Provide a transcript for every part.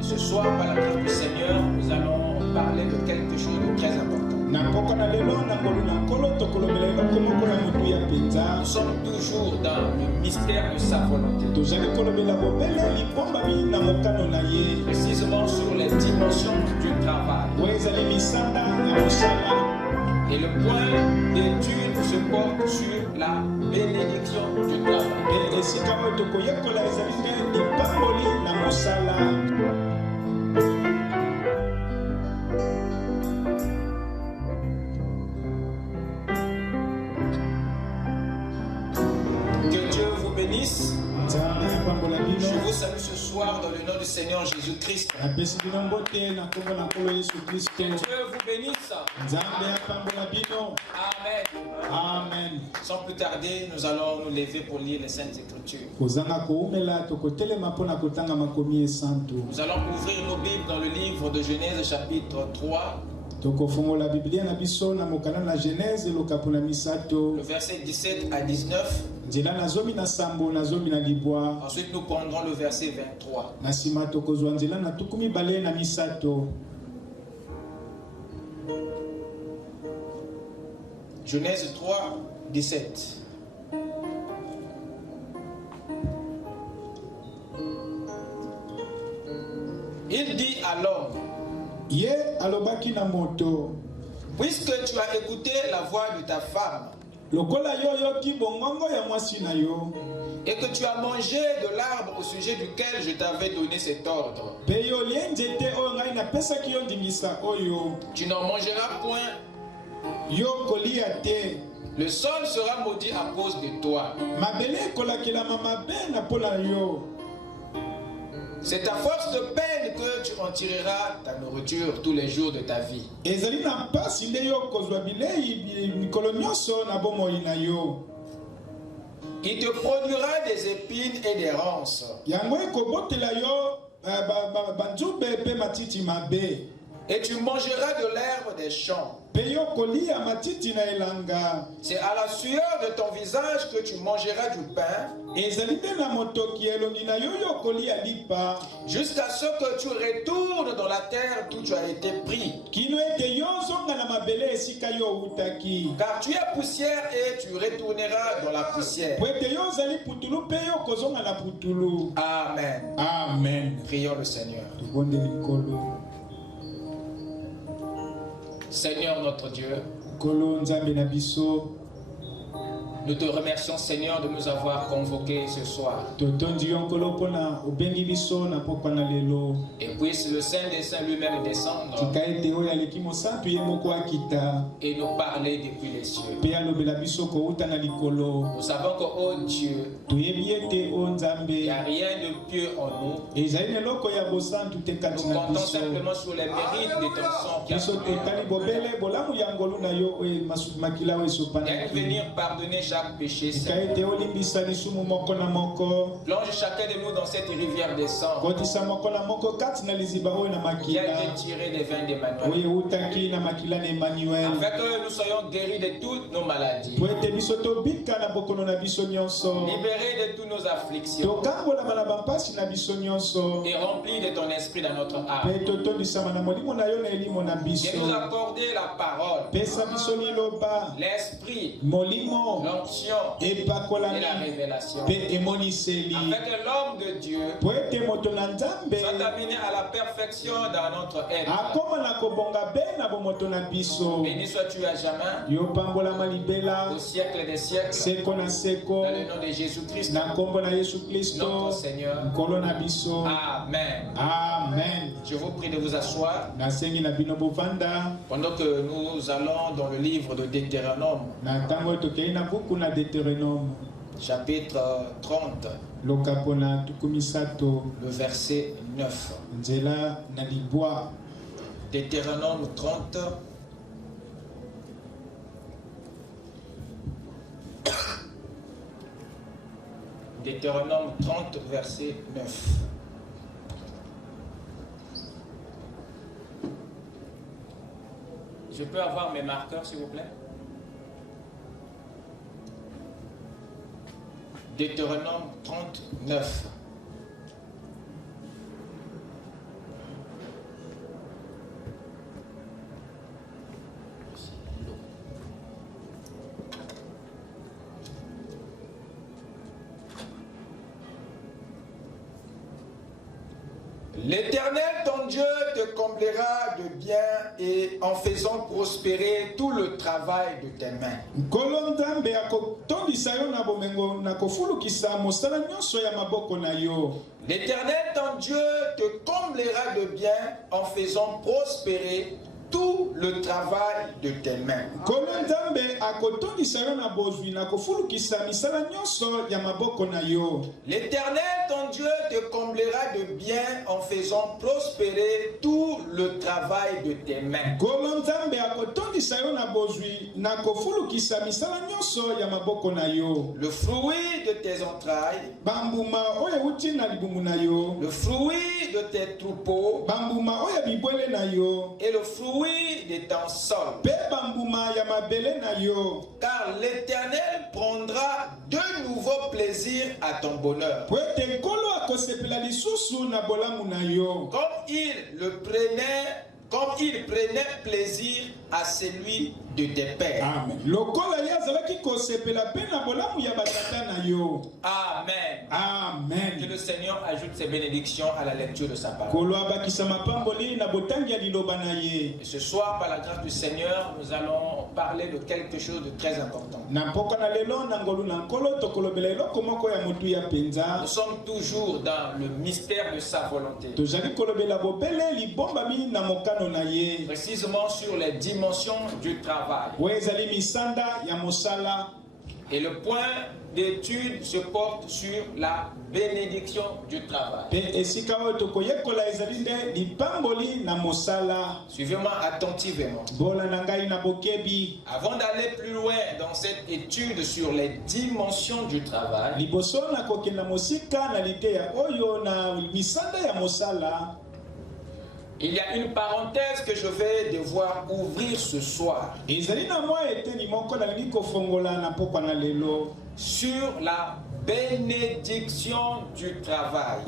Ce soir, par la grâce du Seigneur, nous allons parler de quelque chose de très important. Nous sommes toujours dans le mystère de sa volonté. Précisément sur les dimensions du travail. Et le point d'étude se porte sur la bénédiction du travail. Je vous salue ce soir dans le nom du Seigneur Jésus-Christ. Que Dieu vous bénisse. Amen. Amen. Sans plus tarder, nous allons nous lever pour lire les Saintes Écritures. Nous allons ouvrir nos Bibles dans le livre de Genèse chapitre 3. Le verset 17 à 19. Ensuite, nous prendrons le verset 23. Genèse 3, 17. Il dit à l'homme, puisque tu as écouté la voix de ta femme, et que tu as mangé de l'arbre au sujet duquel je t'avais donné cet ordre, tu n'en mangeras point, le sol sera maudit à cause de toi. C'est à force de peine que tu en tireras ta nourriture tous les jours de ta vie. Il te produira des épines et des ronces. Et tu mangeras de l'herbe des champs. C'est à la sueur de ton visage que tu mangeras du pain, jusqu'à ce que tu retournes dans la terre d'où tu as été pris. Car tu es poussière et tu retourneras dans la poussière. Amen. Amen. Prions le Seigneur. Seigneur notre Dieu, nous te remercions Seigneur de nous avoir convoqués ce soir. Et puisse le Saint des Saints lui-même descendre et nous parler depuis les cieux. Nous savons que, oh Dieu, il n'y a rien de pieux en nous. Nous comptons simplement sur les mérites de ton sang qui a et venir pardonner chaque péché. Plonge chacun de nous dans cette rivière des sangs qui a été tirée des veines d'Emmanuel, afin que nous soyons guéris de toutes nos maladies, libérés de toutes nos afflictions et remplis de ton esprit dans notre âme. Et nous accorder la parole, l'esprit, l'onction et la révélation, afin que l'homme de Dieu soit amené à la perfection dans notre être. Béni sois-tu à jamais, au siècle des siècles, dans le nom de Jésus-Christ, notre Seigneur. Amen. Amen. Je vous prie de vous asseoir pendant que nous allons dans le livre de Deutéronome, chapitre 30, le verset 9. Deutéronome 30, Deutéronome 30, verset 9. Je peux avoir mes marqueurs, s'il vous plaît? Deutéronome 39. L'Éternel, ton Dieu, te comblera de bien et en faisant prospérer tout le travail de tes mains. L'Éternel, ton Dieu, te comblera de bien en faisant prospérer tout le travail de tes mains. L'Éternel, ton Dieu, te comblera de bien en faisant prospérer tout le travail de tes mains. Le fruit de tes entrailles, le fruit de tes troupeaux et le fruit de ton sol. Car l'Éternel prendra de nouveaux plaisirs à ton bonheur, comme il prenait plaisir à celui de tes pères. Amen. Amen. Amen. Que le Seigneur ajoute ses bénédictions à la lecture de sa parole. Et ce soir, par la grâce du Seigneur, nous allons parler de quelque chose de très important. Nous sommes toujours dans le mystère de sa volonté. Précisément sur les dimensions du travail. Et le point d'étude se porte sur la bénédiction du travail. Suivez-moi attentivement. Avant d'aller plus loin dans cette étude sur les dimensions du travail, il y a une parenthèse que je vais devoir ouvrir ce soir sur la bénédiction du travail.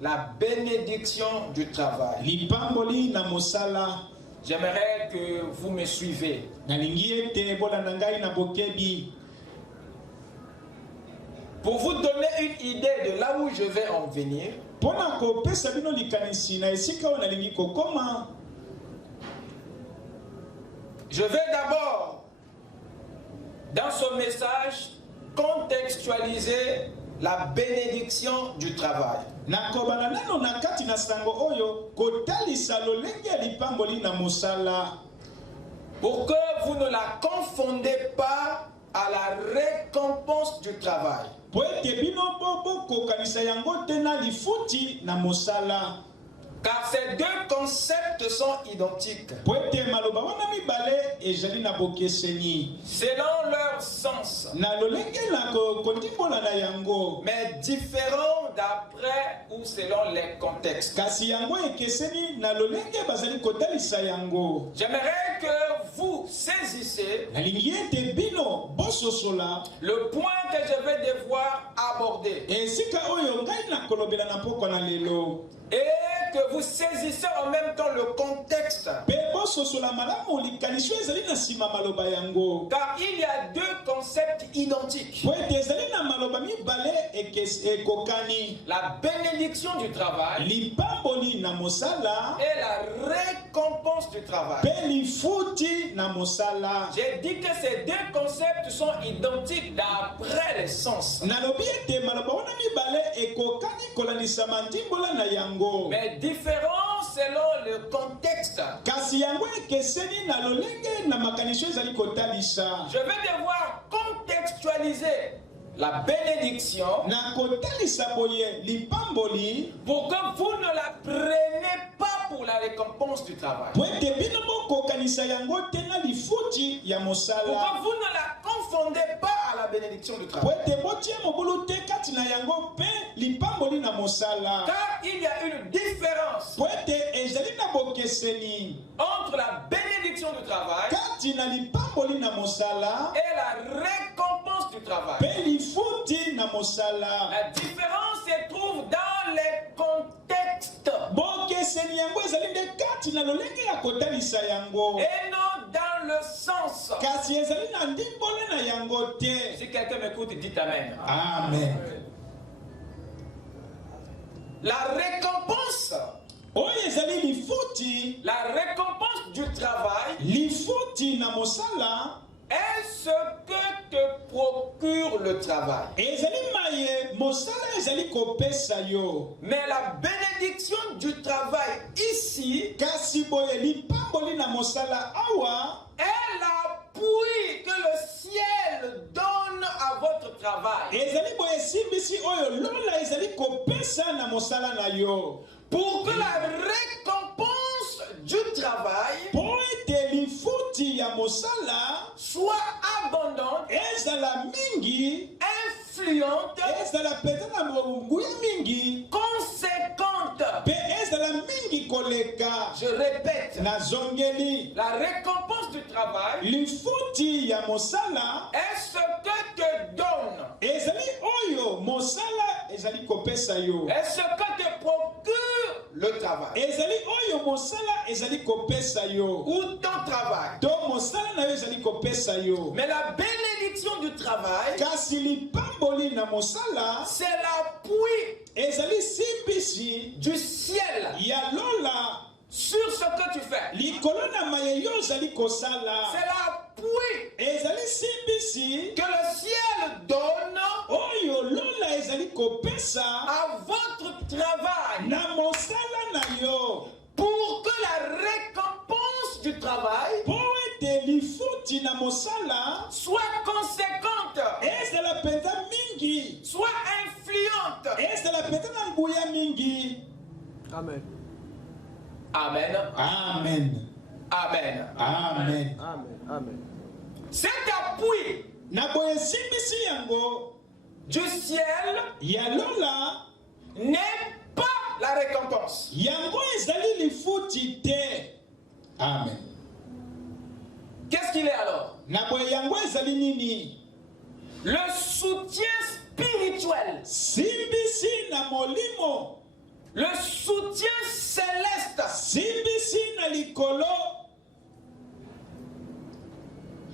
La bénédiction du travail. J'aimerais que vous me suivez. Pour vous donner une idée de là où je vais en venir, je vais d'abord, dans ce message, contextualiser la bénédiction du travail. Pour que vous ne la confondez pas à la récompense du travail. Car ces deux concepts sont identiques selon leur sens, mais différents d'après ou selon les contextes. J'aimerais que vous saisissez le point que je vais devoir aborder et que vous saisissez en même temps le contexte. Car il y a deux concepts identiques. La bénédiction du travail et la récompense du travail. J'ai dit que ces deux concepts sont identiques d'après les sens, mais différents selon le contexte. Je vais devoir contextualiser la bénédiction pour que vous ne la preniez pas pour la récompense du travail, pour que vous ne la confondez pas à la bénédiction du travail. Car il y a une différence entre la bénédiction du travail et la récompense récompense du travail. pe lifuti na mosala. La différence se trouve dans les contextes bokeseni yango ezali nde kati na lolenge ya kotalisa yango et non dans le sens. kasi ezali na ndimbole na yango te. Si quelqu'un m'écoute, dites Amen. Amen. La récompense, oyo ezali lifuti, la récompense du travail lifuti na mosala est ce que te procure le travail. ezali maye mosala ezali kopesa yo. Mais la bénédiction du travail ici kasi boye lipamboli na mosala awa est l'appui que le ciel donne à votre travail. ezali boye simbisi oyo lola ezali kopesa na mosala na yo. Pour que la récompense du travail po ete lifuti ya mosala soit abondante, ezala mingi, influente, ezala peza na nguya mingi, conséquente. pe ezala mingi koleka. Je répète, na zongeli la récompense du travail lifuti ya mosala est ce que te donne, ezali oyo mosala ezali kopesa yo. est ce que te procure le travail ezali oyo mosala ezali kopesa yo. ou ton travail. to mosala na yo ezali kopesa yo. Mais la bénédiction du travail, kasi lipamboli na mosala c'est l'appui ezali simbisi du ciel ya lola sur ce que tu fais. likolo na maye yo ozali kosala. C'est l'appui ezali simbisi que le ciel donne oyo lola ezali kopesa à votre travail na mosala na yo. pour que la récompense du travail po ete lifuti na mosala soit conséquente, ezala penza mingi, soit influente. ezala penza na nguya mingi. Amen. Amen. Amen. Amen. Amen. Amen. Amen. Cet appui na boye simbisi yango du ciel ya lola n'est pas la récompense. yango ezali lifuti te. Amen. Qu'est-ce qu'il est alors? na boye yango ezali nini? Le soutien spirituel, simbisi na molimo, le soutien céleste simbisi na likolo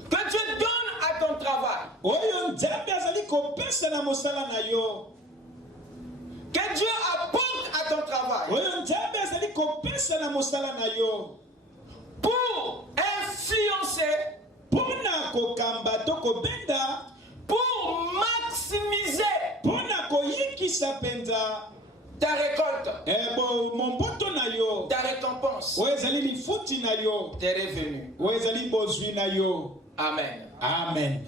que Dieu donne à ton travail, oyo nzambe azali kopesa na mosala na yo, que Dieu apporte à ton travail oyo nzambe azali kopesa na mosala na yo pour influencer, mpona kokamba to kobenda, pour maximiser mpona koyikisa penza ta récolte, mompoto na yo, ta récompense, oyo ezali lifuti na yo, tes revenus. oyo ezali bozwi na yo. Amen. Amen.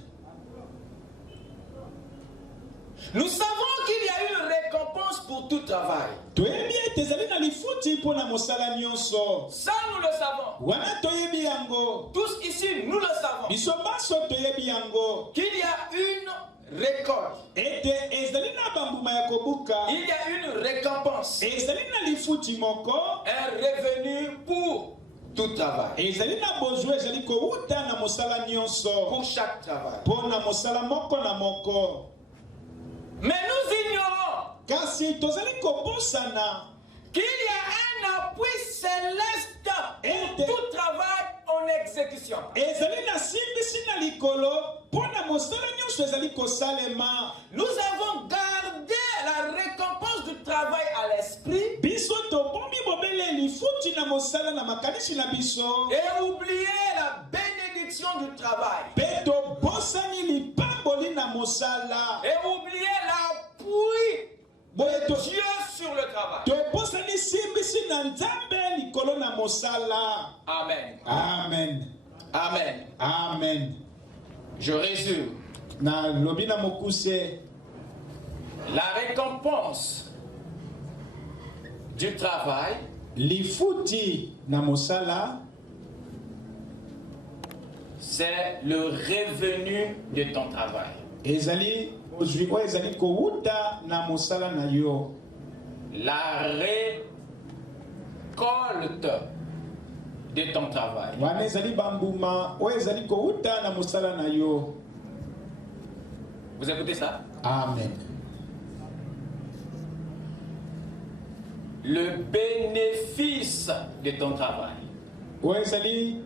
Nous savons qu'il y a une récompense pour tout travail. toyebi ete ezali na lifuti mpona mosala nyonso. Ça, nous le savons. wana toyebi yango, Tous ici, nous le savons. biso baso toyebi yango, Qu'il y a une récolte. ete ezali na bambuma ya kobuka, Il y a une récompense. ezali na lifuti moko, Un revenu pour tout travail. ezali na bozwi ezali kowuta na mosala nyonso, Pour chaque travail. mpona mosala moko na moko. Mais nous ignorons kasi tozali kobosana qu'il y a un appui céleste pour tout travail en exécution. ezali na simbisi na likolo mpona mosala nyonso ezali kosalema. Nous avons gardé la récompense du travail à l'esprit biso tobombi bobele lifuti na mosala na makanisi na biso, et oublié la bénédiction du travail. mpe tobosani lipamboli na mosala, Et oublié l'appui boye de Dieu sur le travail. tobosani simbisi na nzambe likolo na mosala. Amen. Amen. Amen. Amen. Je résume. na lobi na mokuse, La récompense du travail lifuti na mosala c'est le revenu de ton travail. ezali ozwi oyo ezali kowuta na mosala na yo. La récolte de ton travail. wana ezali bambuma oyo ezali kowuta na mosala na yo. Vous écoutez ça? Amen. Le bénéfice de ton travail. Ouais, sali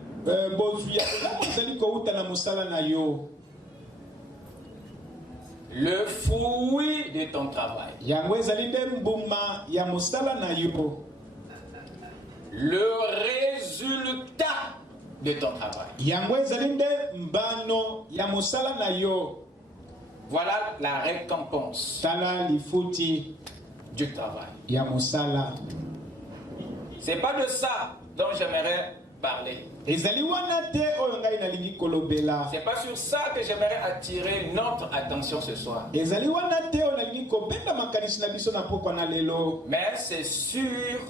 bozuya sali ko utana musala na yo. Le fruit de ton travail. Yango sali de mbuma ya musala na yo. Le résultat de ton travail. Yango sali de mbano ya musala na yo. Voilà la récompense Tala lifuti du travail. ya musala. C'est pas de ça dont j'aimerais parler. Ezali wana te oyo ngai nalingi kolobela. C'est pas sur ça que j'aimerais attirer notre attention ce soir. Ezali wana te oyo nalingi kobenda makanisi na biso na pokwa na lelo. Mais c'est sur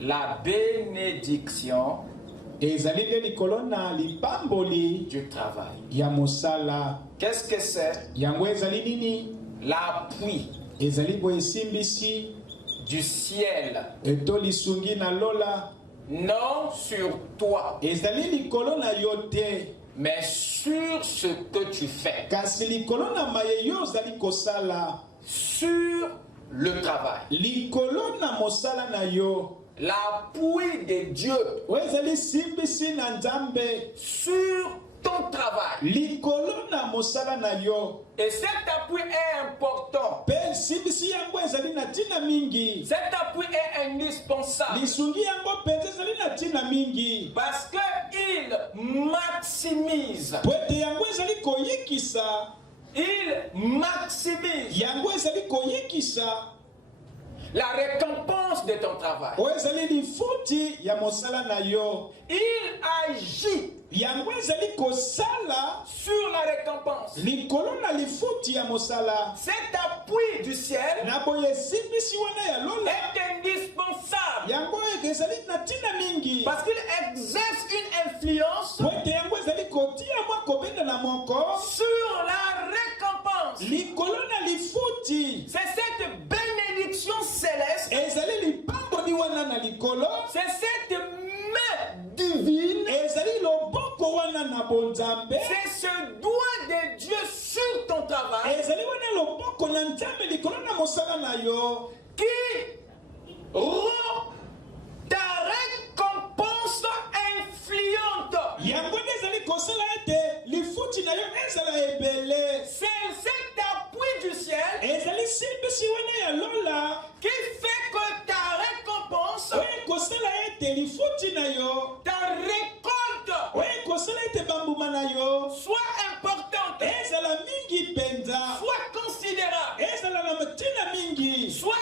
la bénédiction Ezali de likolo na lipamboli du travail. ya musala. Qu'est-ce que c'est? Yango ezali nini? L'appui Ezali bo esimbisi du ciel, eto lisungi na lola. non sur toi, Ezali likolo na yo te, mais sur ce que tu fais, kasi likolo na maye yo ozali kosala. sur le travail. Likolo na mosala na yo. L'appui de Dieu Oyo ezali simbisi na Nzambe sur ton travail. likolo na mosala na yo. Et cet appui est important. Pe simbisi yango ezali na tina mingi. Cet appui est indispensable Lisungi yango penza ezali na tina mingi. parce qu'il maximise. Po ete yango ezali koyikisa. Il maximise Yango ezali koyikisa. la récompense de ton travail. Oyo ezali lifuti ya mosala na yo. Il agit Yango ezali kosala sur la récompense. likolo na lifuti ya mosala. Cet appui du ciel Na boye simbisi wana ya lola. est indispensable Yango ezali na tina mingi. parce qu'il exerce une influence Po ete yango ezali kotia mwa kobenda na moko. sur la récompense. Likolo na lifuti. C'est cette bénédiction céleste, Ezali lipamboli wana na likolo. c'est cette main divine, Ezali loboko wana na bonzambe. c'est ce doigt de Dieu sur ton travail Ezali wana loboko na Nzambe likolo na mosala na yo. qui rend ta récompense influente. Yango nde ezali kosala ete lifuti na yo ezala ebele. C'est cet appui du ciel Ezali simbisi wana ya lola. qui fait que ta récompense, Oyo kosala ete lifuti na yo. ta récolte Oyo kosala ete bambuma na yo. soit importante, Ezala mingi penza. soit considérable, Ezala na matina mingi. soit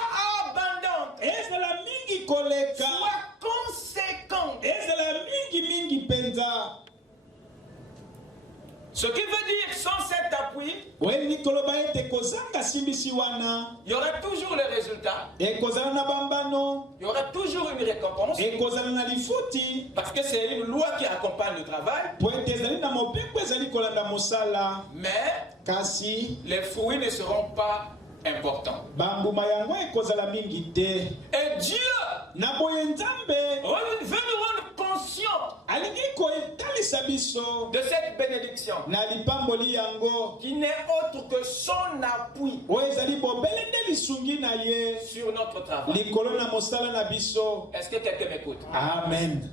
abondante, Ezala mingi koleka. soit conséquente. Ezala mingi penza. Ce qui veut dire sans cet appui, Oyo nikoloba ete kozanga simbisi wana. il y aura toujours les résultats, Ekozala na bambano. il y aura toujours une récompense, Ekozala na lifuti. parce que c'est une loi qui accompagne le travail, Po ete ezali na mobeko ezali kolanda mosala. mais Kasi les fruits ne seront pas importants. bambuma yango ekozala mingi te. Et Dieu Na boye Nzambe veut nous rendre conscients alingi koetalisa biso de cette bénédiction na lipamboli yango. qui n'est autre que son appui Oyo ezali bobele nde lisungi na ye sur notre travail. likolo na mosala na biso. Est-ce que quelqu'un m'écoute? Amen.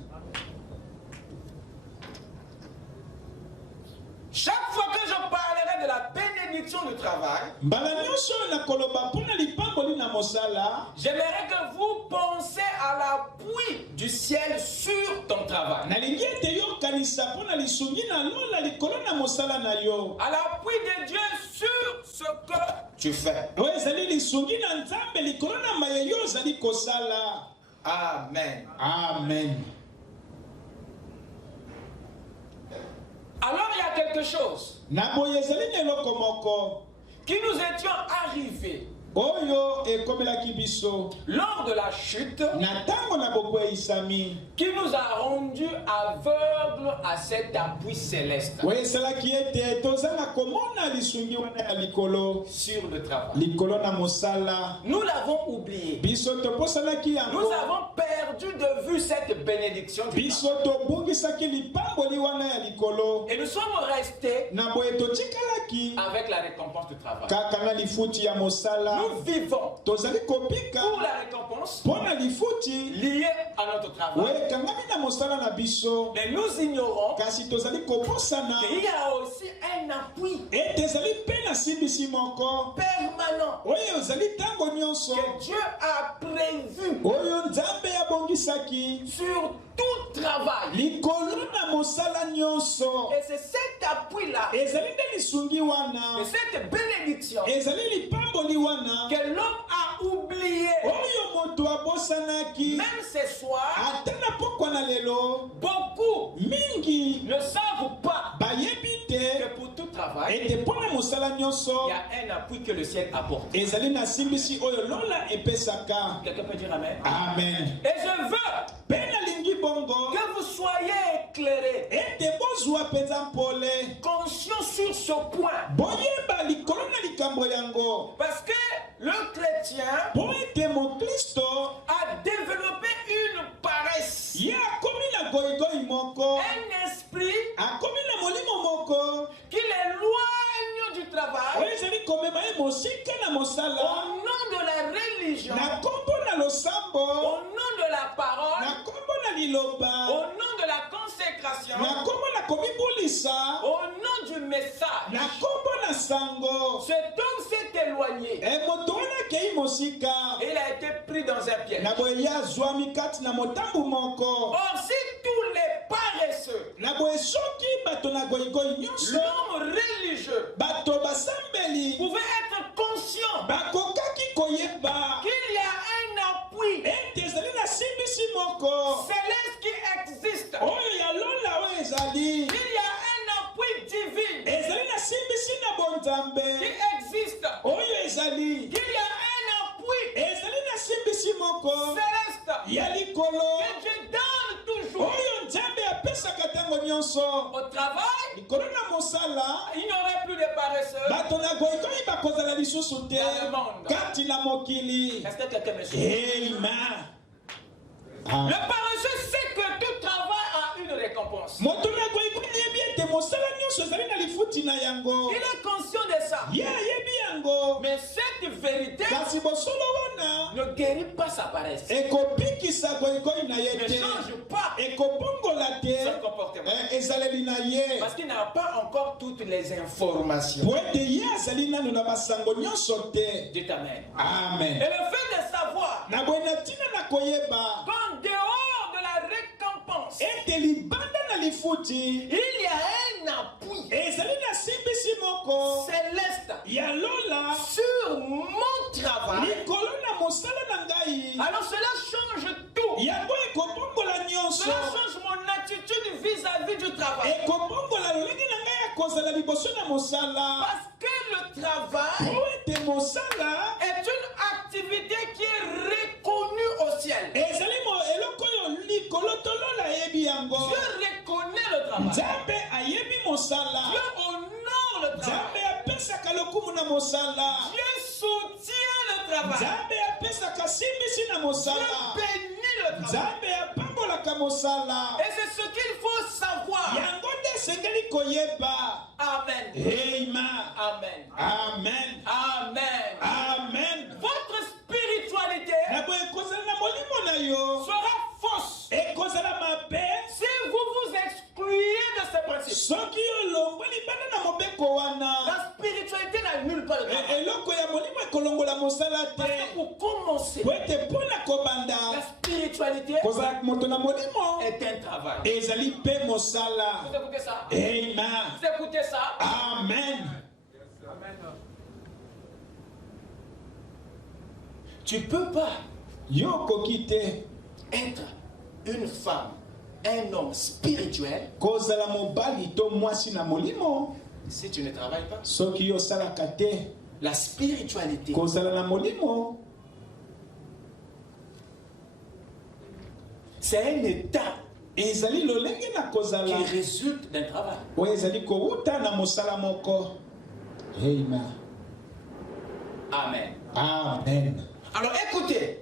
Chaque fois que je parlerai de la bénédiction du travail, Mbala nyonso oyo nakoloba mpona lipamboli na mosala. j'aimerais que vous pensiez à l'appui du ciel sur ton travail. Nalingi ete yokanisa mpona lisungi na lola likolo na mosala na yo. À l'appui de Dieu sur ce que tu fais. Oyo ezali lisungi na Nzambe likolo na maye yo ozali kosala. Amen. Amen. Alors il y a quelque chose Na boye ezali na eloko moko. qui nous étions arrivés Lors de la chute, qui nous a rendus aveugles à cet appui céleste sur le travail. Nous l'avons oublié. Nous avons perdu de vue cette bénédiction du travail. Et nous sommes restés avec la récompense du travail. Nous vivons pour la récompense liée à notre travail. Mais nous ignorons qu'il y a aussi un appui permanent que Dieu a prévu sur tout travail. Et c'est cet appui-là et cette bénédiction que l'homme a oublié. Même ce soir, beaucoup ne savent pas que pour tout travail, il y a un appui que le ciel apporte. Quelqu'un peut dire Amen. Amen. Et je veux que vous soyez éclairés, conscients sur ce point. Parce que le chrétien a développé une paresse, un esprit qui l'éloigne du travail au nom de la religion, au nom de la parole, au nom de la consécration, au nom du message. Cet homme s'est éloigné. Et il a été pris dans un piège. Or, si tous les paresseux, l'homme religieux, pouvait être conscient qu'il y a un appui céleste qui existe, qu'il y a un appui divin qui existe, qu'il y a un appui céleste que Dieu donne toujours. Au travail, il n'y aurait plus de paresseux dans le monde. Est-ce que quelqu'un me suit? Le paresseux sait que tout travail a une récompense. Il est conscient de ça. Mais cette vérité ne guérit pas sa paresse. Ne change pas son comportement. Parce qu'il n'a pas encore toutes les informations. Dites Amen. Amen. Et le fait de savoir qu'en dehors de la récompense, il y a un appui céleste sur mon travail. Alors cela change tout. Cela change mon attitude vis-à-vis du travail. Parce que le travail est une activité qui est reconnue au ciel. Dieu reconnaît le travail. Dieu honore le travail. Dieu soutient le travail. Dieu bénit le travail. Et c'est ce qu'il faut savoir. Amen. Amen. Amen. Amen. Amen. Votre spiritualité sera fausse si vous vous excluez de ce principe. La spiritualité n'a nulle part de travail. Parce que pour commencer, la spiritualité est un travail. Vous écoutez ça? Amen. Vous écoutez ça? Amen. Tu ne peux pas être une femme, un homme spirituel si tu ne travailles pas. La spiritualité. C'est un état qui résulte d'un travail. Amen. Amen. Alors écoutez.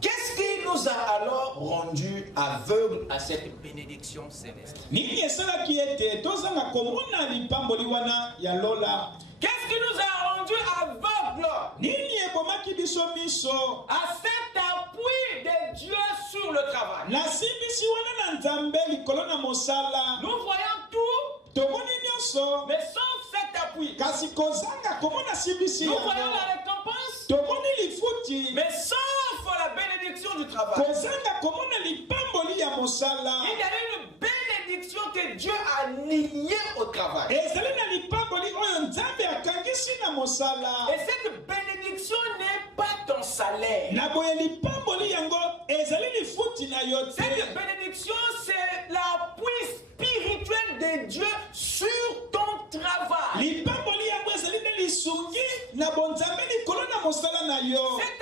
Qu'est-ce qui nous a alors rendu aveugles à cette bénédiction céleste? Qu'est-ce qui nous a rendu aveugles à cet appui de Dieu sur le travail? Nous voyons tout, mais sauf cet appui. Nous voyons la récompense, mais sauf la bénédiction du travail. Il y a une bénédiction que Dieu a niée au travail. Et cette bénédiction n'est pas ton salaire. Cette bénédiction, c'est l'appui spirituel de Dieu sur ton travail. Cet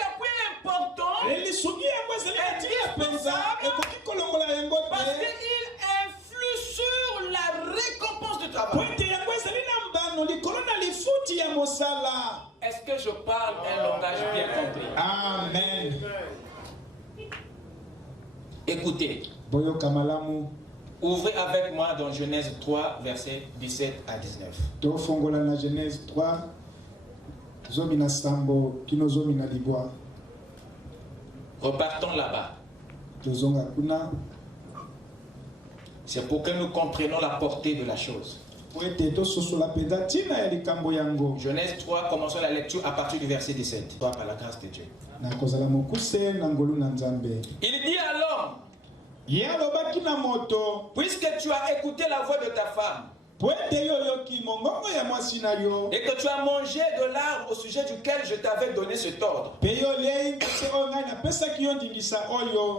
appui est important et indispensable parce qu'il influe sur la récompense du travail. Est-ce que je parle un langage bien compris? Amen. Écoutez. Ouvrez avec moi dans Genèse 3, versets 17 à 19. Genèse 3, repartons là-bas. C'est pour que nous comprenions la portée de la chose. Genèse 3, commençons la lecture à partir du verset 17. Par la grâce de Dieu. Il dit à l'homme, puisque tu as écouté la voix de ta femme, et que tu as mangé de l'arbre au sujet duquel je t'avais donné cet ordre,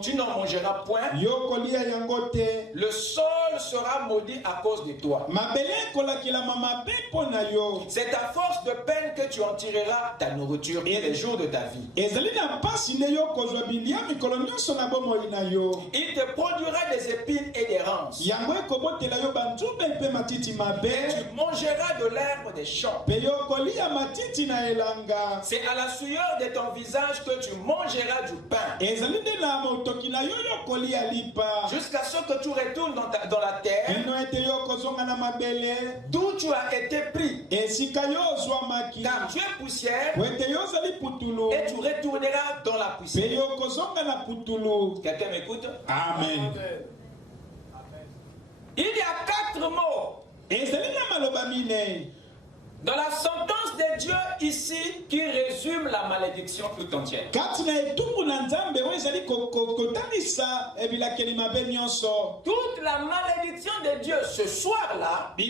tu n'en mangeras point, le sol sera maudit à cause de toi. C'est à force de peine que tu en tireras ta nourriture et les jours de ta vie. Il te produira des épines et des rances. Et tu mangeras de l'herbe des champs. C'est à la sueur de ton visage que tu mangeras du pain. Jusqu'à ce que tu retournes dans la terre d'où tu as été pris. Car tu es poussière et tu retourneras dans la poussière. Quelqu'un m'écoute? Amen. Il y a 4 mots dans la sentence de Dieu ici qui résume la malédiction tout entière. Toute la malédiction de Dieu ce soir-là, toute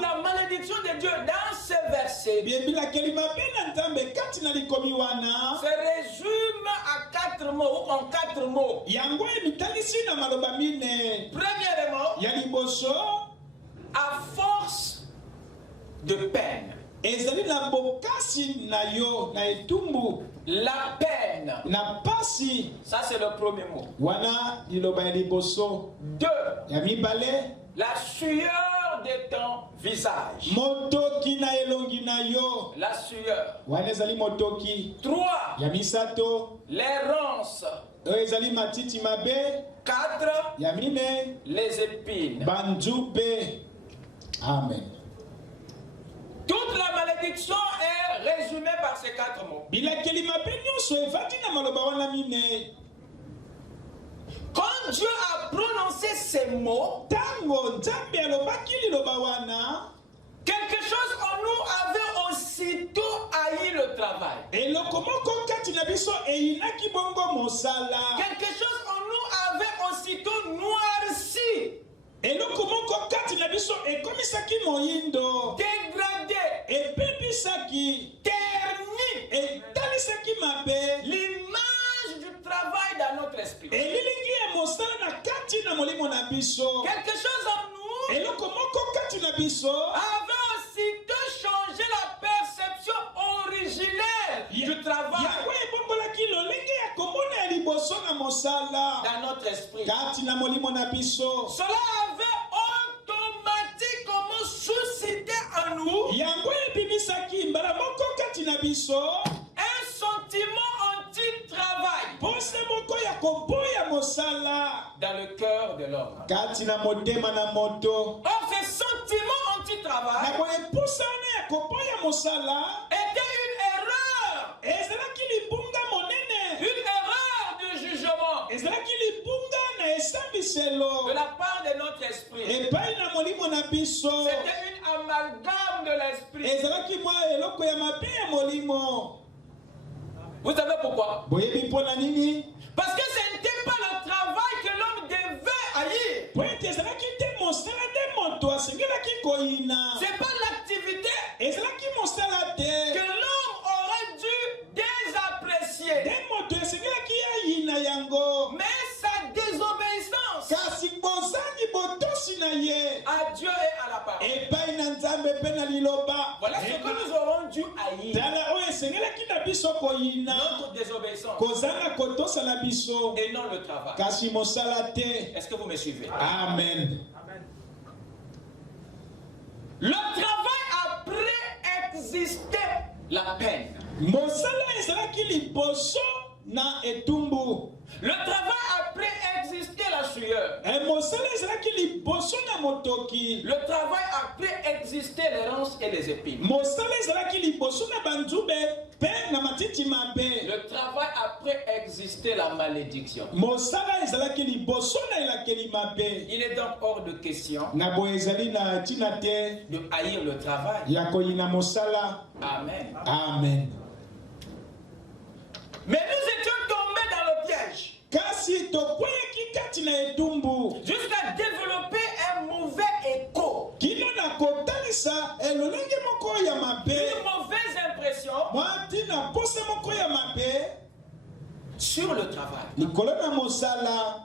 la malédiction de Dieu dans ce verset se résume à 4 mots ou en 4 mots. Premièrement, à force de peine. La peine. Ça c'est le premier mot. 2. La sueur de ton visage. La sueur. 3. Les ronces. 4. Les épines. Amen. Toute la malédiction est résumée par ces 4 mots. Quand Dieu a prononcé ces mots, quelque chose en nous avait aussitôt haï le travail. Quelque chose en nous avait aussitôt noirci. Dégradé, terni, l'image du travail dans notre esprit. Quelque chose en nous avait aussitôt changé la perception originelle du travail dans notre esprit. Cela avait automatiquement suscité en nous un sentiment anti-travail dans le cœur de l'homme. Or, ce sentiment anti-travail était une erreur de jugement de la part de notre esprit. C'était une amalgame de l'esprit. Vous savez pourquoi? Parce que ce n'était pas le travail que l'homme devait haïr. C'est pas l'activité que l'homme aurait dû désapprécier. Mais sa désobéissance à Dieu et à la parole. Voilà ce que nous aurons dû haïr. Notre désobéissance et non le travail. Est-ce que vous me suivez? Amen. Le travail après existait la peine. Le travail après existait la sueur. Le travail après existait l'errance et les épines. Le travail après existait la malédiction. Il est donc hors de question de haïr le travail. Amen. Amen. Mais nous étions tombés dans le piège jusqu'à développer un mauvais écho, une mauvaise impression sur le travail.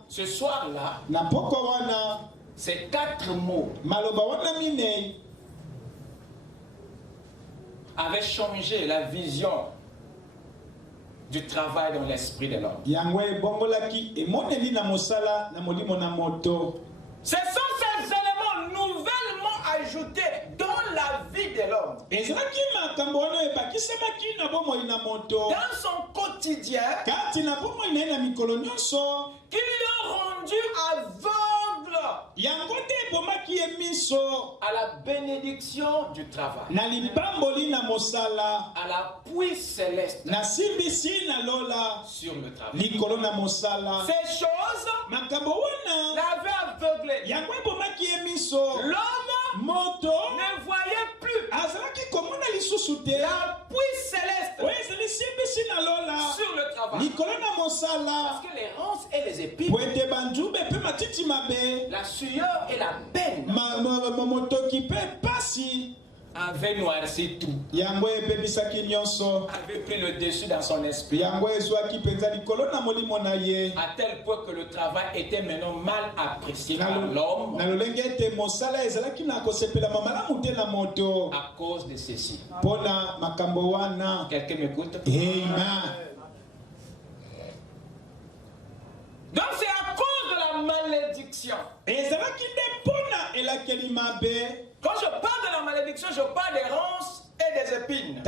Ce soir-là, ces 4 mots avaient changé la vision du travail dans l'esprit de l'homme. Ce sont ces éléments nouvellement ajoutés dans la vie de l'homme, dans son quotidien, qui lui ont rendu aveugle à la bénédiction du travail, à la puissance céleste sur le travail. Ces choses l'avaient aveuglé. L'homme ne voyait plus la puissance céleste sur le travail. Parce que l'errance et les épines, la sueur et la peine avait noirci tout, avait pris le dessus dans son esprit, à tel point que le travail était maintenant mal apprécié par l'homme à cause de ceci. Quelqu'un m'écoute? Amen. Donc c'est à cause de la malédiction. Quand je parle de la malédiction, je parle des ronces et des épines.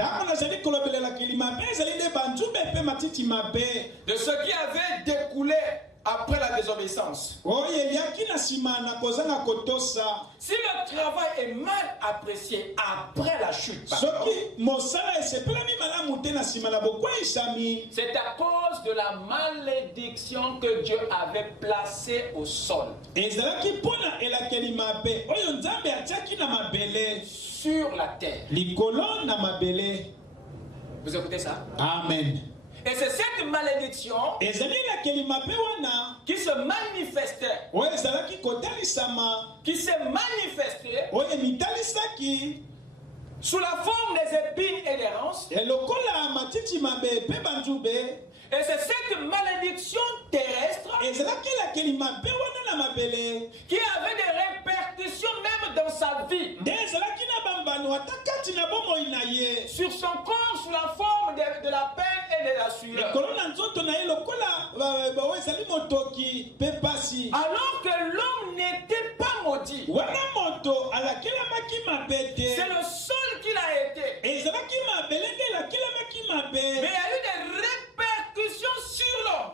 De ce qui avait découlé après la désobéissance. Si le travail est mal apprécié après la chute, c'est à cause de la malédiction que Dieu avait placée au sol, sur la terre. Vous écoutez ça? Amen. Et c'est cette malédiction qui se manifestait, sous la forme des épines et des ronces. Et c'est cette malédiction terrestre qui avait des répercussions même dans sa vie. Sur son corps, sous la forme de la peine et de la sueur. Alors que l'homme n'était pas maudit. C'est le seul qu'il a été. Mais il y a eu des répercussions sur l'homme.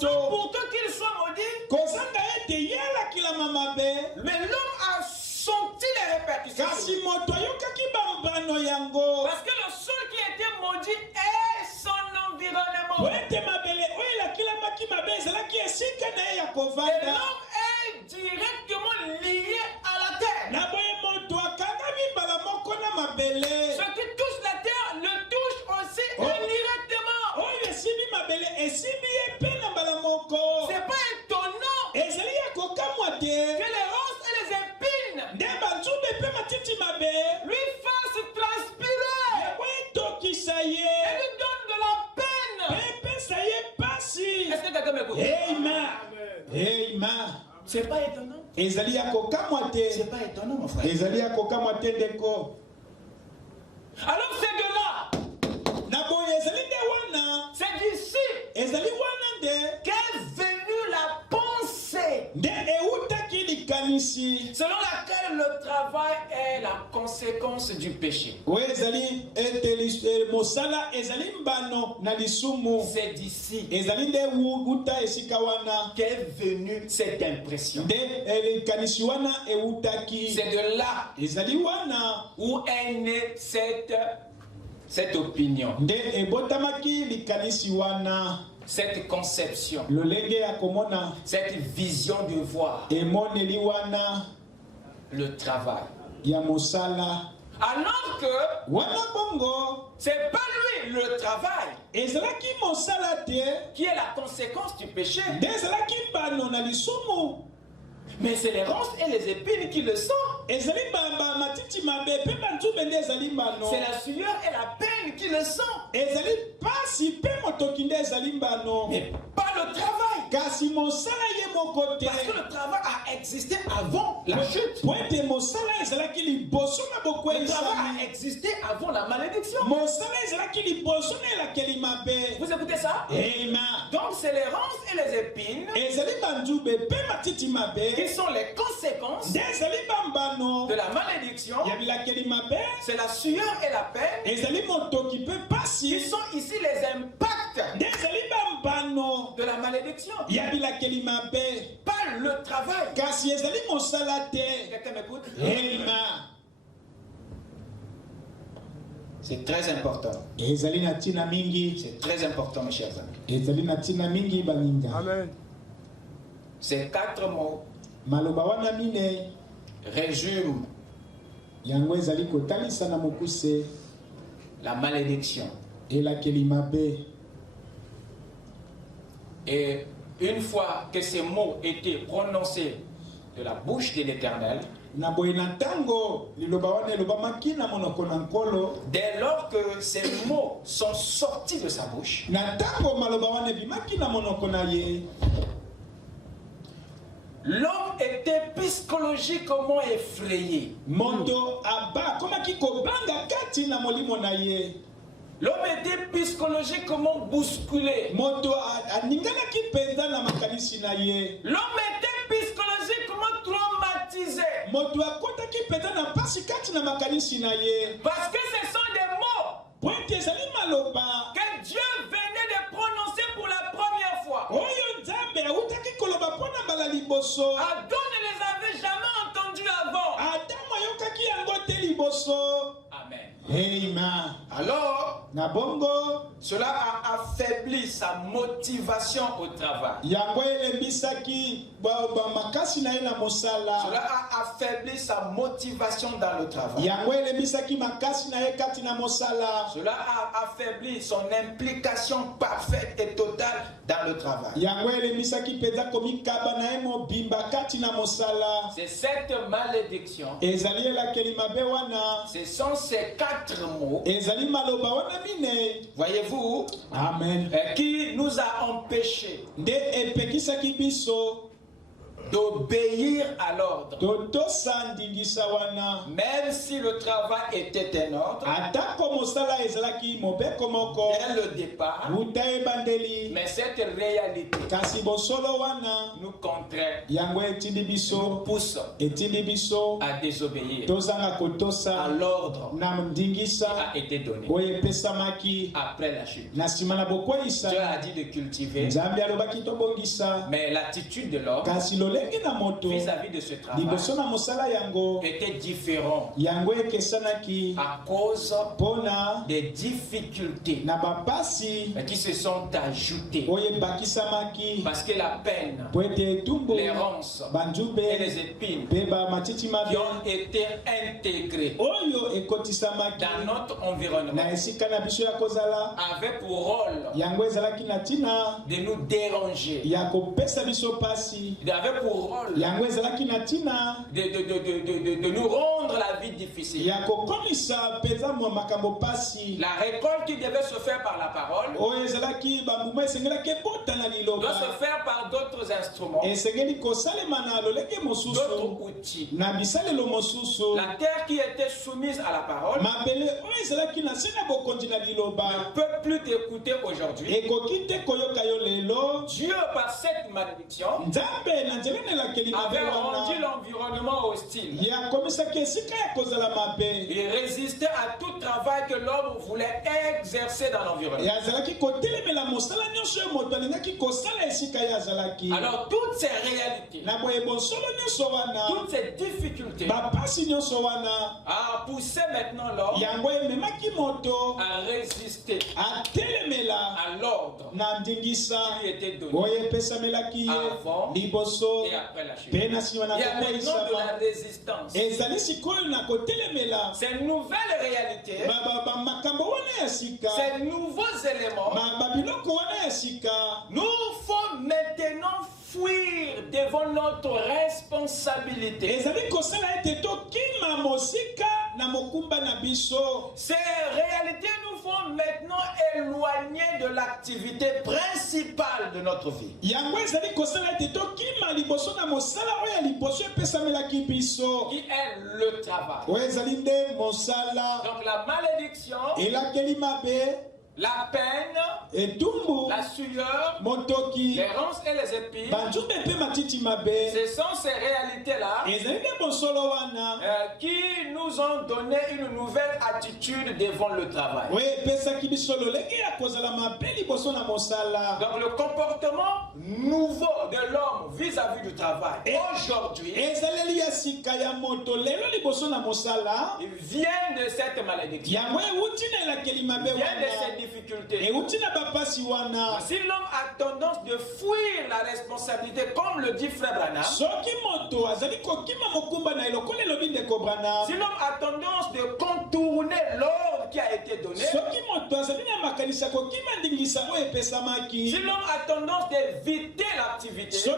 Sans pourtant qu'il soit maudit. Mais l'homme a senti les répercussions. Parce que le seul qui était maudit est son environnement. Et l'homme est directement lié à la terre. Ce qui touche la terre le touche aussi indirectement. C'est pas étonnant que les ronces et les épines lui fassent transpirer et lui donnent de la peine. Est-ce que quelqu'un m'écoute? C'est pas étonnant. C'est pas étonnant, mon frère. Alors c'est de là. C'est d'ici qu'est venue la pensée selon laquelle le travail est la conséquence du péché. C'est d'ici qu'est venue cette impression. C'est de là où est née cette opinion, cette conception, cette vision de voir le travail. Alors que c'est pas lui le travail qui est la conséquence du péché, mais c'est les ronces et les épines qui le sont. C'est la sueur et la peine qui le sont. Mais pas le travail. Parce que le travail a existé avant la chute. Le travail a existé avant la malédiction. Vous écoutez ça? Donc c'est les ronces et les épines qui sont les conséquences de la malédiction. C'est la sueur et la peine qui sont ici les impacts de la malédiction. Pas le travail. Quelqu'un m'écoute? C'est très important. C'est très important, mes chers amis. Amen. Ces 4 mots résument la malédiction. Et une fois que ces mots étaient prononcés de la bouche de l'Éternel, dès lors que ces mots sont sortis de sa bouche, l'homme était psychologiquement effrayé. L'homme était psychologiquement bousculé. L'homme était psychologiquement traumatisé. Parce que ce sont des mots que Dieu venait de prononcer pour la première fois. Adam ne les avait jamais entendus avant. Amen. Alors, cela a affaibli sa motivation au travail. Cela a affaibli sa motivation dans le travail. Cela a affaibli son implication parfaite et totale dans le travail. C'est cette malédiction. Ce sont ces 4 mots, voyez-vous, Amen, qui nous a empêchés d'obéir à l'ordre. Même si le travail était un ordre, dès le départ, mais cette réalité nous contraint, nous pousse à désobéir à l'ordre qui a été donné après la chute. Dieu a dit de cultiver, mais l'attitude de l'homme vis-à-vis de ce travail était différent à cause des difficultés qui se sont ajoutées, parce que la peine, l'errance et les épines qui ont été intégrées dans notre environnement avaient pour rôle de nous déranger, avait pour rôle de nous rendre la vie difficile. La récolte qui devait se faire par la parole doit se faire par d'autres instruments, d'autres outils. La terre qui était soumise à la parole ne peut plus t'écouter aujourd'hui. Dieu, par cette malédiction, avait rendu l'environnement hostile. Il résistait à tout travail que l'homme voulait exercer dans l'environnement. Alors toutes ces réalités, toutes ces difficultés a poussé maintenant l'homme à résister à l'ordre qui lui était donné avant et après la chute. Il y a maintenant de la résistance. Ces nouvelles réalités, ces nouveaux éléments nous font maintenant fuir devant notre responsabilité. Ces réalités nous font maintenant éloigner de l'activité principale de notre vie, qui est le travail. Donc la malédiction, la peine, la sueur, l'errance et les épines, ce sont ces réalités-là qui nous ont donné une nouvelle attitude devant le travail. Donc le comportement nouveau de l'homme vis-à-vis du travail aujourd'hui, il vient de cette malédiction, il vient de cette difficulté. Si l'homme a tendance de fuir la responsabilité, comme le dit Frère Branham, si l'homme a tendance de contourner l'ordre qui a été donné, si l'homme a tendance d'éviter l'activité, c'est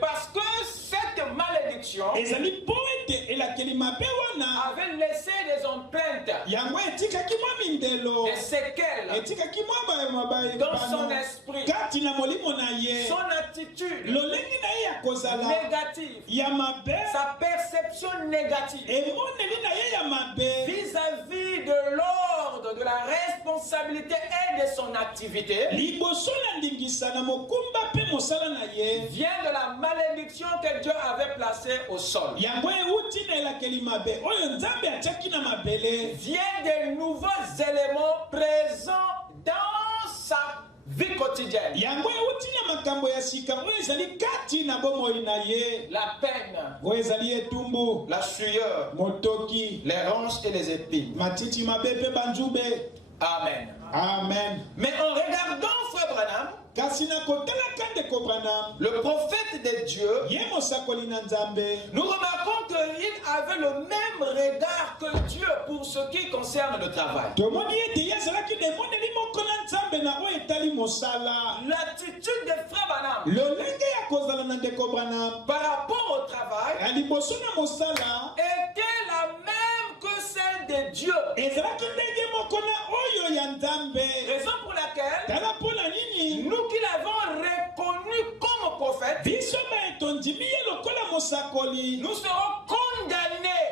parce que cette malédiction avait laissé des empreintes, des séquelles dans son esprit, son attitude négative, sa perception négative vis-à-vis de l'ordre, de la responsabilité et de son activité, vient de la malédiction que Dieu avait placée au sol. Vient des nouveaux éléments présents dans sa vie quotidienne. La peine, la sueur, l'errance et les épines. Amen. Amen. Mais en regardant Frère Branham, le prophète de Dieu, nous remarquons qu'il avait le même regard que Dieu pour ce qui concerne le travail. L'attitude de Frère Branham par rapport au travail était la même que celle de Dieu. Raison pour laquelle nous qui l'avons reconnu nous serons condamnés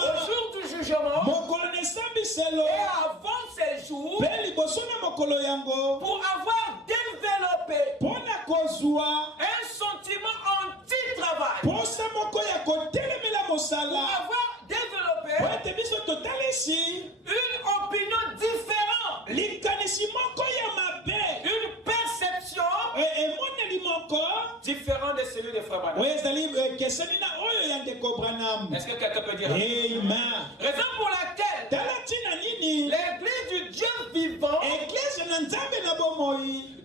au jour du jugement et avant ces jours pour avoir développé un sentiment anti-travail, pour avoir développé une opinion différente, une perception différente de celui de Frère Branham. Est-ce que quelqu'un peut dire Amen. Raison pour laquelle l'Église du Dieu vivant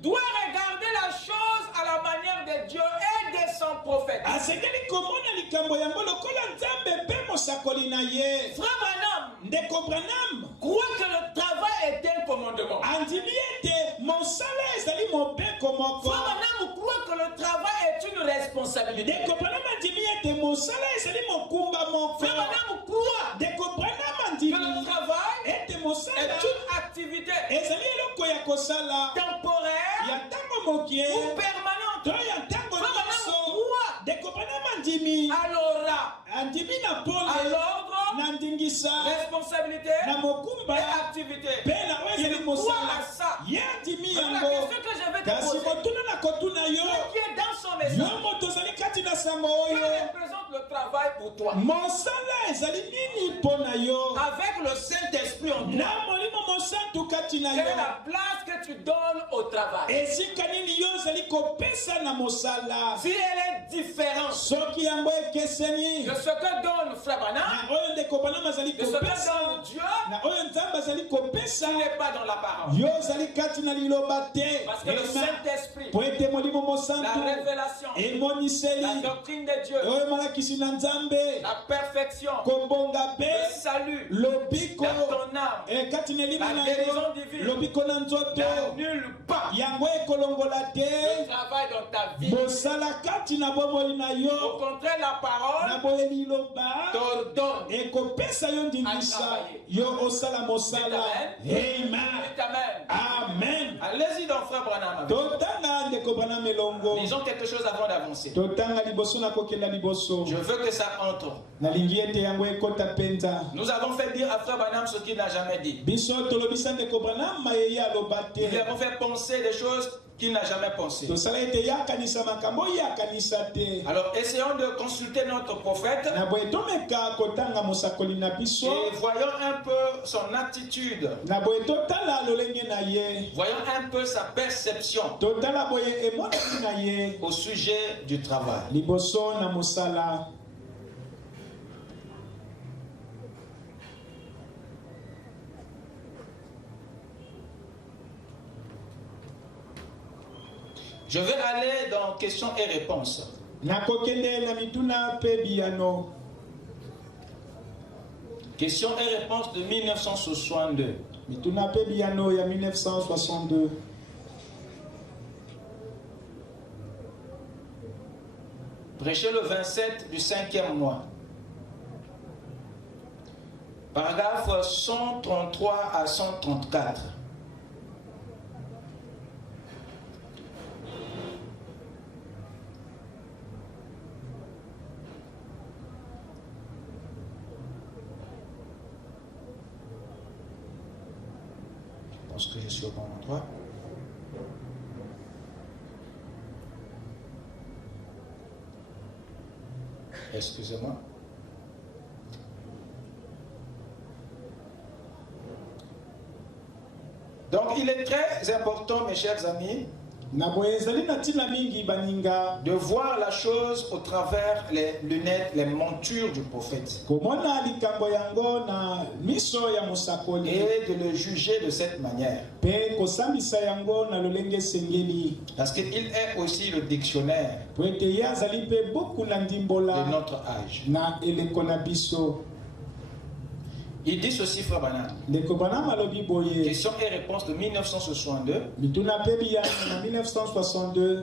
doit regarder la chose à la manière de Dieu et de son prophète. Frère Branham croit que le travail est un commandement. Frère Branham croit que le travail est une responsabilité. Frère Branham croit que le travail est une activité temporaire ou permanente. À l'ordre, responsabilité et activité. Il croit à ça. La question que je vais te poser, qui est dans son message, que représente le travail pour toi? Avec le Saint-Esprit en toi, quelle est la place que tu donnes au travail? Si elle est différente de ce que donne Frère Branham, de ce que donne Dieu, ce n'est pas dans la parole. Parce que le Saint-Esprit, la révélation, la doctrine de Dieu, la perfection, le salut, dans ton âme, la guérison divine, n'annule pas le travail dans ta vie. Au contraire, la parole t'ordonne Amen. Allez-y dans Frère Branham. Disons quelque chose avant d'avancer. Je veux que ça entre. Nous avons fait dire à Frère Branham ce qu'il n'a jamais dit. Nous lui avons fait penser des choses qu'il n'a jamais pensé. Alors essayons de consulter notre prophète et voyons un peu son attitude. Voyons un peu sa perception au sujet du travail. Je vais aller dans questions et réponses. Questions et réponses de 1962. Prêché le 27 du 5e mois. Paragraphe 133 à 134. Que je suis au bon endroit. Excusez-moi. Donc il est très important, mes chers amis, de voir la chose au travers les lunettes, les montures du prophète. Et de le juger de cette manière. Parce qu'il est aussi le dictionnaire de notre âge. Il dit ceci, Frère Branham. Question et réponse de 1962.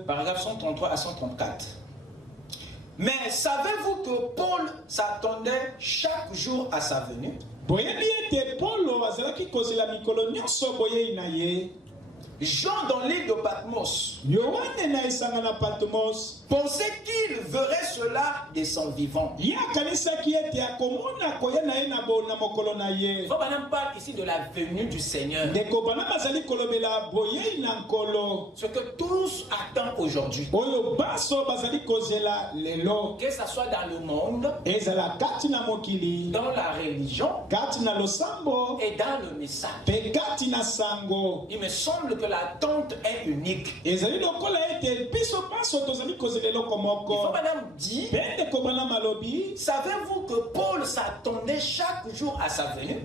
Paragraphe 133 à 134. Mais savez-vous que Paul s'attendait chaque jour à sa venue? Jean dans l'île de Patmos pensait qu'il verrait cela de son vivant. Frère parle ici de la venue du Seigneur. Ce que tous attendent aujourd'hui. Que ce soit dans le monde, dans la religion et dans le message. Il me semble que l'attente est unique. Il faut madame dit, savez-vous que Paul s'attendait chaque jour à sa venue?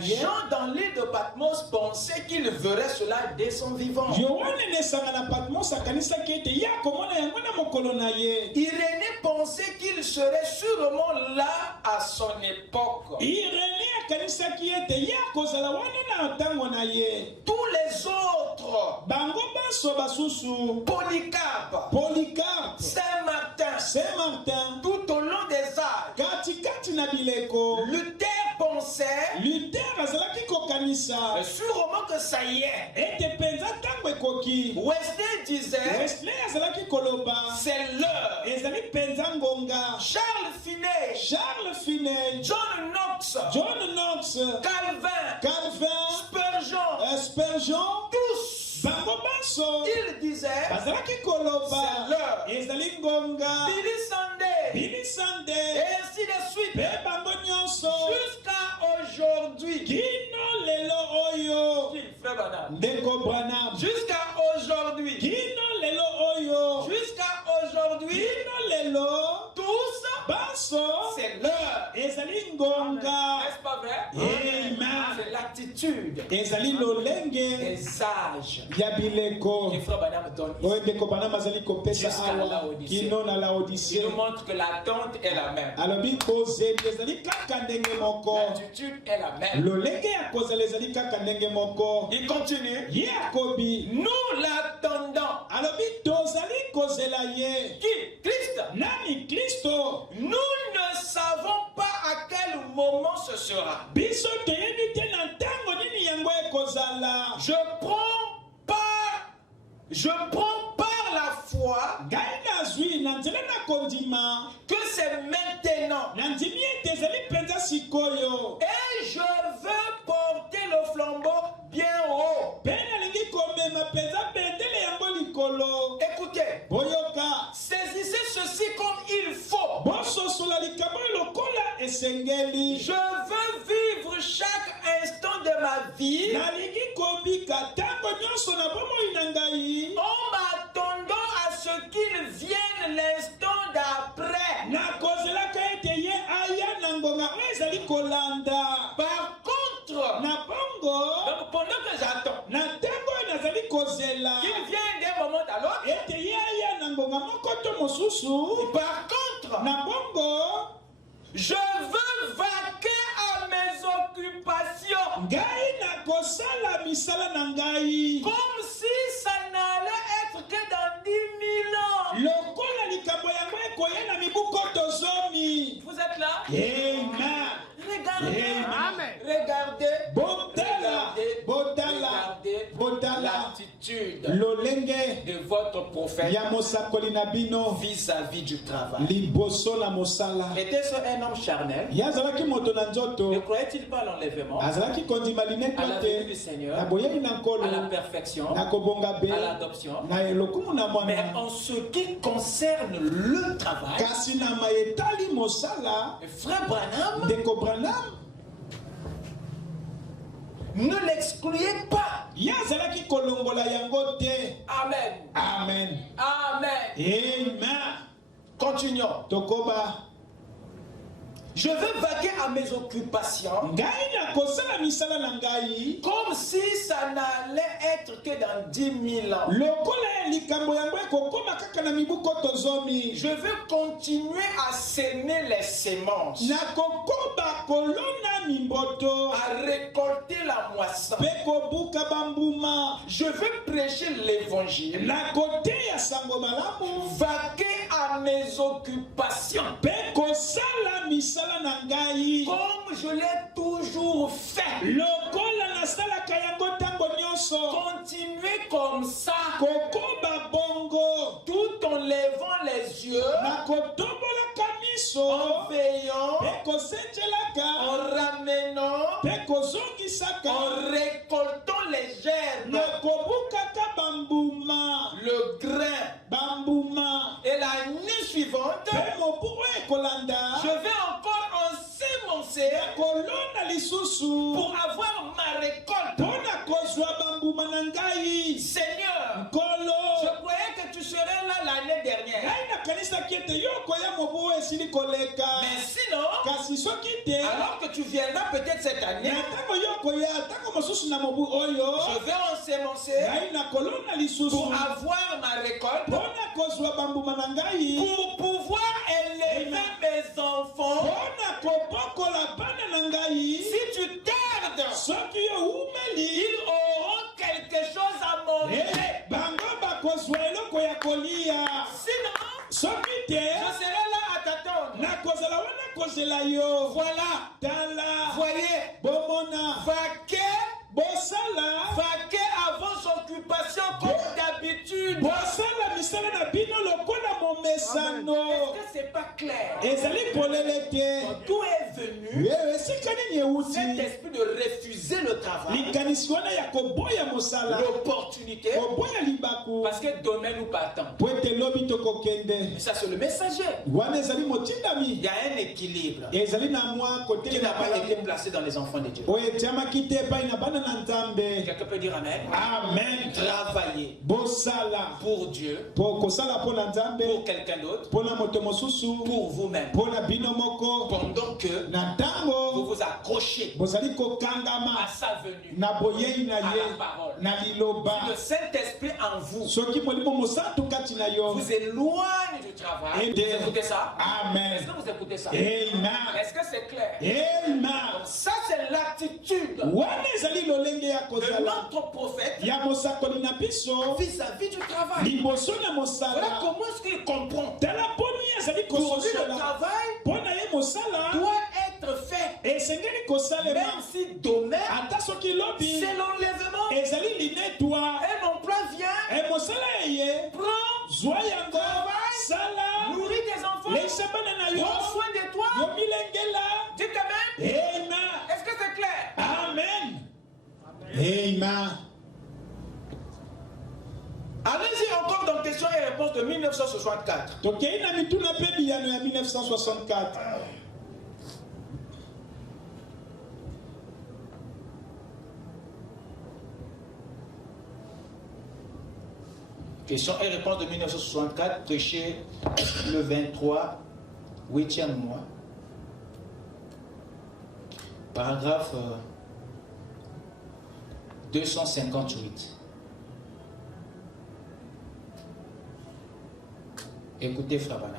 Jean dans l'île de Patmos pensait qu'il verrait cela dès son vivant. Irénée pensait qu'il serait sûrement là à son époque. Tous les autres, Polycarpe, Saint-Martin, tout au long des âges, Luther pensait sûrement que ça y est. Wesley disait c'est l'heure. Charles Finney, John Knox, Calvin, Spurgeon, tous ils disaient c'est l'heure. Billy Sunday, et ainsi de suite, jusqu'à aujourd'hui. Jusqu'à aujourd'hui, tous, c'est l'heure. N'est-ce pas vrai? C'est l'attitude des sages que Frère Branham donne ici. Jusqu'à Laodicée. Il nous montre que l'attente est la même. L'attitude est la même. Il continue. Nous l'attendons. Qui? Christ. Nous ne savons pas à quel moment ce sera. Je prends par la foi que c'est maintenant. Et je veux porter le flambeau bien haut. Écoutez, saisissez ceci comme il faut. Je veux vivre chaque instant de ma vie en m'attendant à ce qu'il vienne l'instant d'après. Par contre, donc pendant que j'attends qu'il vienne d'un moment à l'autre, par contre, je veux vaquer à mes occupations comme si ça n'allait être que dans 10 000 ans. Vous êtes là? Regardez l'attitude de votre prophète vis-à-vis du travail. Était-ce un homme charnel? Ne croyait-il pas à l'enlèvement, à la venue du Seigneur, à la perfection, à l'adoption? Mais en ce qui concerne le travail, Frère Branham ne l'excluez pas. Amen. Continuons. Je veux vaquer à mes occupations comme si ça n'allait être que dans 10 000 ans. Je veux continuer à semer les semences, à récolter la moisson. Je veux prêcher l'évangile, vaquer à à mes occupations. Comme je l'ai toujours fait. Continuez comme ça. Tout en levant les yeux, en veillant, en ramenant, en récoltant les gerbes, le grain. Et la nuit suivante, je vais encore ensemencer pour avoir ma récolte. Seigneur, je croyais que tu serais là l'année dernière. Mais sinon, alors que tu viendras peut-être cette année, je vais ensemencer pour avoir ma récolte, pour pouvoir élever mes enfants. Si tu tardes, ils auront quelque chose à manger. Sinon, je serai là à t'attendre. Voilà. Voyez. Vaquez à vos occupations comme d'habitude. Est-ce que c'est pas clair? D'où est venu cet esprit de refuser le travail, l'opportunité, parce que demain nous partons? Et ça c'est le messager. Il y a un équilibre qui n'a pas été placé dans les enfants de Dieu. Quelqu'un peut dire amen. Amen. Travailler pour Dieu, pour quelqu'un d'autre, pour vous-même, pendant que vous vous accrochez à sa venue, à la parole. Le Saint-Esprit en vous vous éloigne du travail. Vous écoutez ça? Amen. Est-ce que vous écoutez ça? Amen. Est-ce que c'est clair? Amen. Ça c'est l'attitude de notre prophète vis-à-vis du travail. Voilà comment est-ce qu'il comprend. Pour lui, le travail doit être fait. Même si demain, c'est l'enlèvement. Un emploi vient, prends, travaille, nourrit des enfants, prends soin de toi. Dites amen. Est-ce que c'est clair? Amen. Amen. Allez-y encore dans questions et réponses de 1964. Questions et réponses de 1964, prêché le 23, 8e mois. Paragraphe 258. Écoutez, Frère Branham.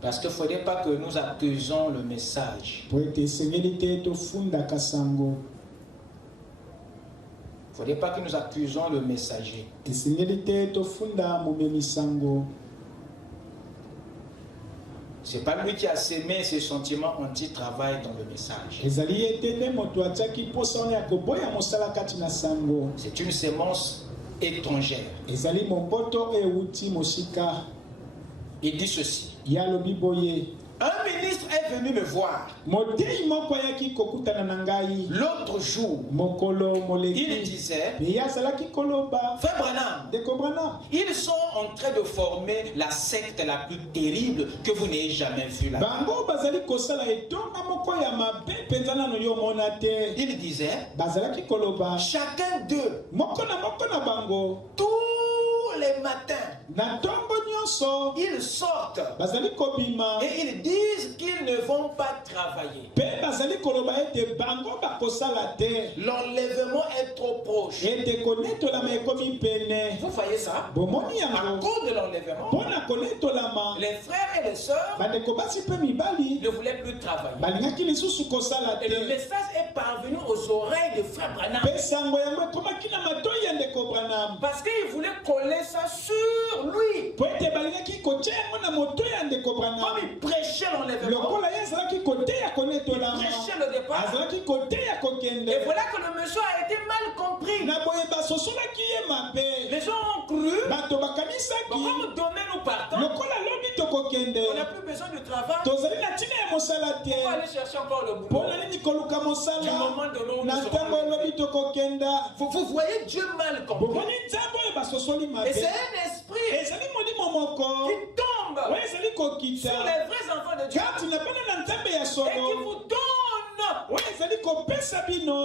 Parce qu'il ne faudrait pas que nous accusions le message. Il ne faudrait pas que nous accusions le messager. Ce n'est pas lui qui a sémé ses sentiments anti-travail dans le message. C'est une sémence étrangère. Il dit ceci. Un ministre est venu me voir l'autre jour. Il disait, Frère Branham, ils sont en train de former la secte la plus terrible que vous n'ayez jamais vue là. Il disait, chacun d'eux, tous les les matins, ils sortent et ils disent qu'ils ne vont pas travailler. L'enlèvement est trop proche. Vous voyez ça? À cause de l'enlèvement, les frères et les sœurs ne voulaient plus travailler. Et le message est parvenu aux oreilles de frère Branham. Parce qu'il voulait coller ça sur lui. Comme il prêchait l'enlèvement, il prêchait le départ. Et voilà que le monsieur a été mal compris. Les gens ont cru, comme demain nous partons, on n'a plus besoin de travail. On va aller chercher encore le boulot. Du moment de l'eau, vous voyez Dieu mal compris. Et c'est un esprit qui tombe sur les vrais enfants de Dieu et qui vous donne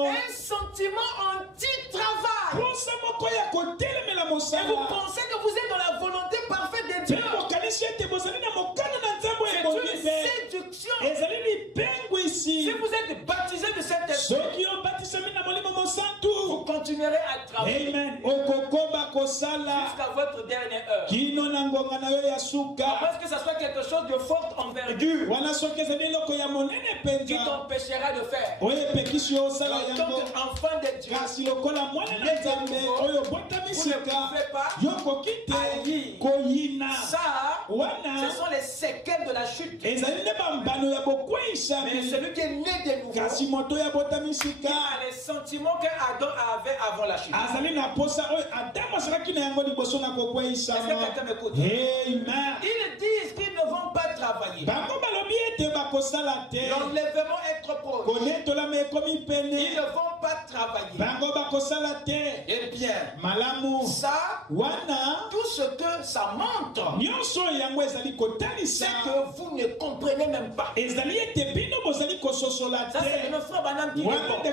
un sentiment anti-travail. Et vous pensez que vous êtes dans la volonté parfaite de Dieu. C'est une séduction. Si vous êtes baptisé de cet esprit, vous continuerez à travailler jusqu'à votre dernière heure. Parce que ça soit quelque chose de forte envergure qui t'empêchera de faire. En tant qu'enfant de Dieu, vous ne pouvez pas haïr. Ça, ce sont les séquelles de la chute. Mais celui qui est né de nouveau, il a les sentiments qu'Adam avait avant la chute. Est-ce que quelqu'un m'écoute? Ils disent qu'ils ne vont pas travailler. L'enlèvement est trop proche. Ils ne vont pas travailler. Eh bien, ça, tout ce que ça montre, c'est que vous ne comprenez même pas. Ça, c'est le frère Branham qui répond. Vous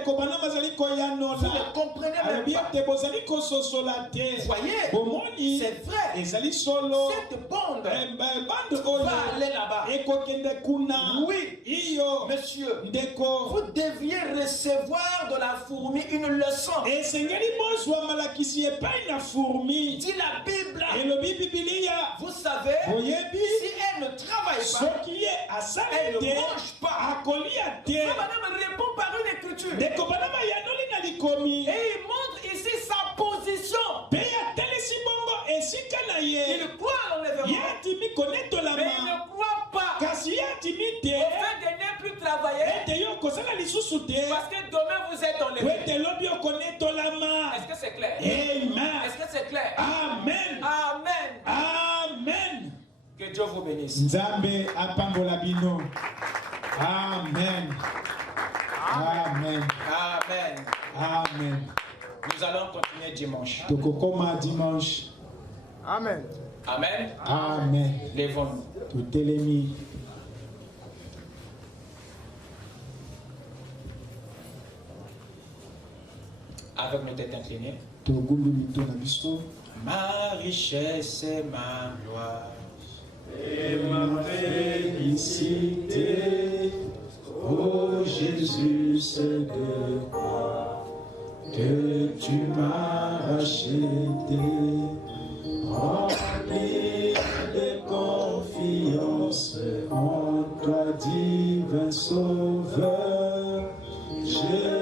ne comprenez même pas. Voyez, c'est vrai. Cette bande va aller là-bas. Oui, monsieur, vous deviez recevoir de la fourmi une leçon. Dit la Bible. Vous savez, si elle ne travaille pas, elle ne mange pas. Madame répond par une écriture. Et il montre ici sa position. Il croit à l'enlèvement, mais il ne croit pas au fait de ne plus travailler, parce que demain vous êtes enlevé. Est-ce que c'est clair? Amen. Est-ce que c'est clair? Amen. Amen. Amen. Que Dieu vous bénisse. Nzambe apambola bino. Amen. Amen. Amen. Amen. Nous allons continuer dimanche. Tokokoma dimanche. Amen. Amen. Amen. Lèvons-nous. Tutelemi. Avec nos têtes inclinées. Ma richesse et ma gloire et ma félicité, ô Jésus, c'est de toi que tu m'as racheté. Rempli de confiance en toi, divin Sauveur, je